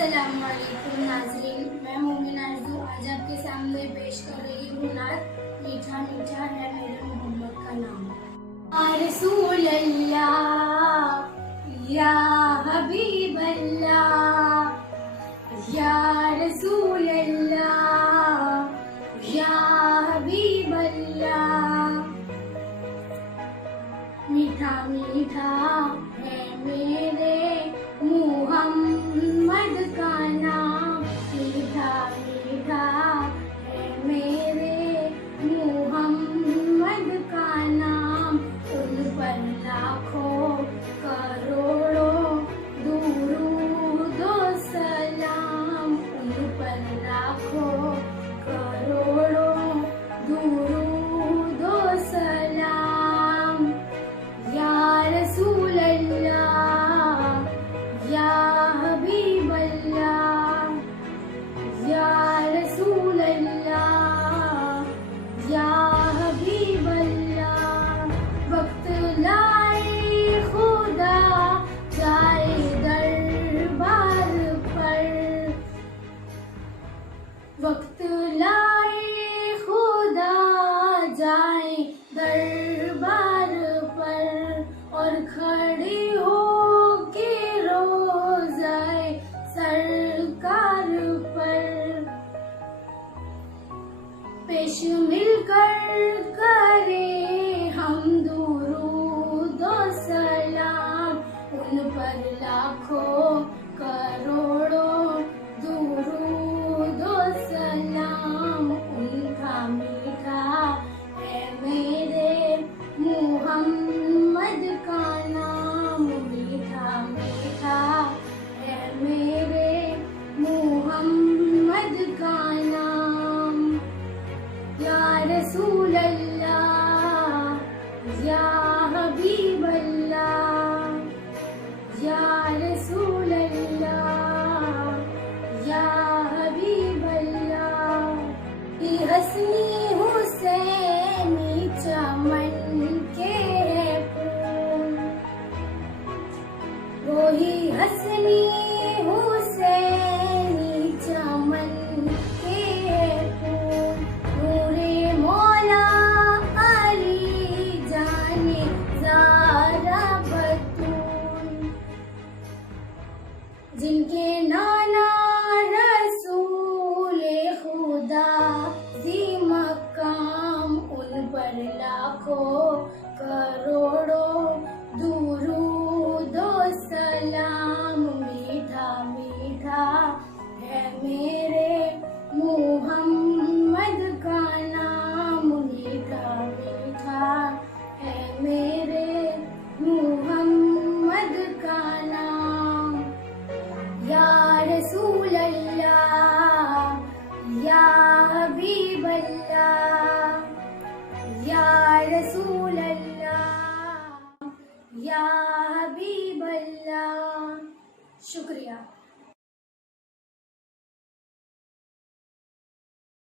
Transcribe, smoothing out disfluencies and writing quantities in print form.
अस्सलामुअलैकुम नाज़रीन, मैं मोमिन आरज़ू आज आपके सामने पेश कर रही हूँ नात मीठा मीठा है मेरे मोहम्मद का नाम। या रसूल अल्लाह, या हबीब अल्लाह, या रसूल अल्लाह, या हबीब अल्लाह। मीठा मीठा है मेरे मुहम्मद का नाम, मीठा मीठा है मेरे मुहम्मद का नाम। उन पर लाखों करोड़ों दुरूद व सलाम, उन पर लाखों करोड़ों दुरूद व सलाम। या रसूल अल्लाह, या हबीब अल्लाह, या रसूल अल्लाह, या हबीब अल्लाह। वक्त लाए खुदा जाए दरबार पर, वक्त लाए खुदा जाए दरबार पर, और खड़े हो के रोज़ाए सरकार पर पेश मिलकर करे हम दुरूद व सलाम। उन पर लाखों करोड़ों दुरूद व सलाम। उनका मीठा है मेरे मुहम्मद का नाम, मीठा मीठा है मेरे मुहम्मद का नाम। या रसूल अल्लाह, या हबीब अल्लाह, या रसूल अल्लाह, या हबीब अल्लाह। हसनी हुसैनी चमन के फूल, वही हसनी हुसैनी चमन के फूल। नूरे मौला अली जाने ज़ारा बतूल, जिनके नाना रसूल खुदा ज़ी मकाम। उन पर लाखों करोड़ों दुरूद व सलाम। मीठा मीठा है मेरे मुहम्मद का नाम, मीठा मीठा है मेरे मुहम्मद का नाम। या रसूल अल्लाह, या हबीब अल्लाह, या रसूल अल्लाह, या